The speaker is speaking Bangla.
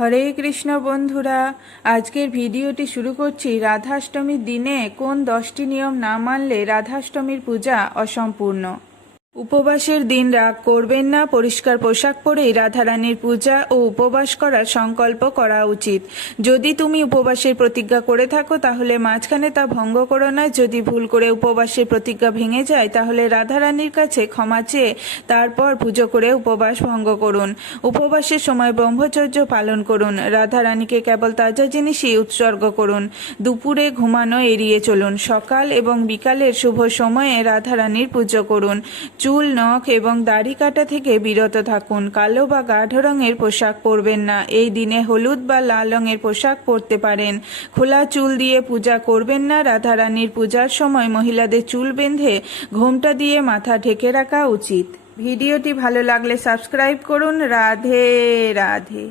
হরে কৃষ্ণ বন্ধুরা, আজকের ভিডিওটি শুরু করছি রাধাষ্টমীর দিনে কোন 10টি নিয়ম না মানলে রাধাষ্টমীর পূজা অসম্পূর্ণ। উপবাসের দিন রাগ করবেন না। পরিষ্কার পোশাক পরেই রাধারানীর পূজা ও উপবাস করার সংকল্প করা উচিত। যদি তুমি উপবাসের প্রতিজ্ঞা করে থাকো তাহলে মাঝখানে তা ভঙ্গ করো না। যদি ভুল করে উপবাসের প্রতিজ্ঞা ভেঙে যায় তাহলে রাধারানীর কাছে ক্ষমা চেয়ে তারপর পুজো করে উপবাস ভঙ্গ করুন। উপবাসের সময় ব্রহ্মচর্য পালন করুন। রাধারানীকে কেবল তাজা জিনিসই উৎসর্গ করুন। দুপুরে ঘুমানো এড়িয়ে চলুন। সকাল এবং বিকালের শুভ সময়ে রাধারানীর পুজো করুন। চুল, নখ এবং দাড়ি কাটা থেকে বিরত থাকুন। কালো বা গাঢ় রঙের পোশাক পরবেন না। এই দিনে হলুদ বা লাল রঙের পোশাক পরতে পারেন। খোলা চুল দিয়ে পূজা করবেন না। রাধারানীর পূজার সময় মহিলাদের চুল বেঁধে ঘোমটা দিয়ে মাথা ঢেকে রাখা উচিত। ভিডিওটি ভালো লাগলে সাবস্ক্রাইব করুন। রাধে রাধে।